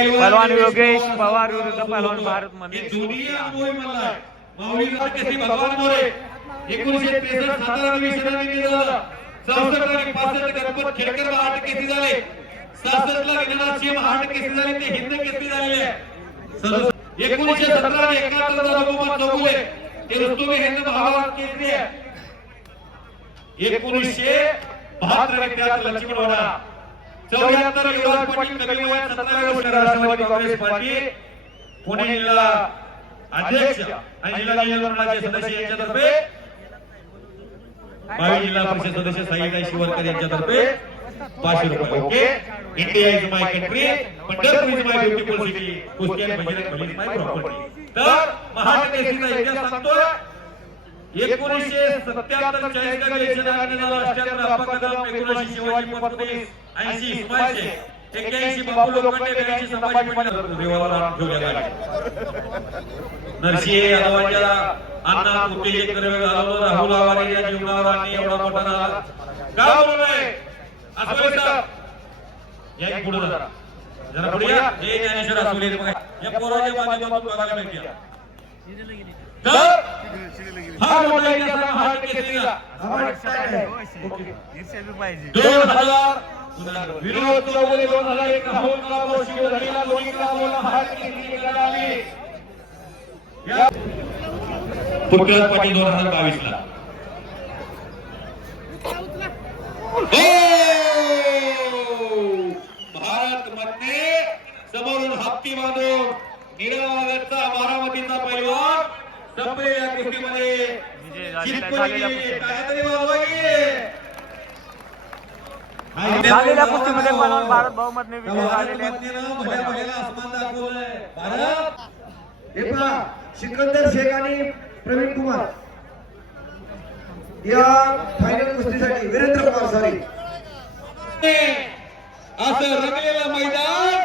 पहलवान योगेश पवार विरुद्ध पहलवान भारत मध्ये दुनिया मोय मला माऊलीला केसरी भगवान मोरे 1963 17 विषयाने झाला 64 आणि 65 गणपत खेडकर 8 केसरी झाले 67 ला विनानाथ सिंह 8 केसरी झाले ते हिंद केसरी झालेले आहे 1917 आणि 71 ला रघुनाथ चौगुले ते रुस्तुम हिंद महाभारत केसरी आहे 1972 विद्यार्थ लक्ष्मण वडा 74 युवराज पाटील कमी वयात 17 वर्ष राष्ट्रवादी काँग्रेस पार्टी पुणे जिल्हा अध्यक्ष आणि जिल्हा नियोजनाचे सदस्य यांच्यातर्फे 22 जिल्हा परिषद सदस्य साईदाई शिवरकर यांच्यातर्फे 500 रुपये okay India is my country Pandharpur is my beautiful city कुस्ती आणि Bajrang Bali is my property तर महाराष्ट्राचा इतिहास सांगतोय 1977 चाळीसगाव इलेक्शन झाला 88 अप्पा कदम 19 शिवाजी फडणवीस 80 इस्माईल शेख 81 बाबू लोखंडे 82 संभाजी पाटील देवाला ठेवल्या गेल्या नरसिंह यादवांच्या अण्णा कुटेले कर्वे झालो राहुल आवारे या जीवनावर आणि एवढा मोठा झाला का बोललोय असं सर या पुढे जरा पुढे या हे ज्ञानेश्वर असुले या पोराच्या माध्यमातून बघायला मिळते तर हा मोठा इतिहास हा केसरीला 2000 विनोद चौगुले 2001 राहुल काबो शिवधरीला लोणी काबोला महाराज केसरी लढावी या पुटकराज पाटील 2022 ला भारत मध्ये समोरून हत्ती बांधून निरावागतचा बारामतीचा पैलवान संपले या कुस्तीमध्ये झालेल्या कुस्तीमध्ये पहलवान भारत बहुमतने विजय झालेले सिकंदर शेख आणि प्रवीण कुमार या फायनल कुस्तीसाठी वीरेंद्र कुमार सॉरी असं रंगलेलं मैदान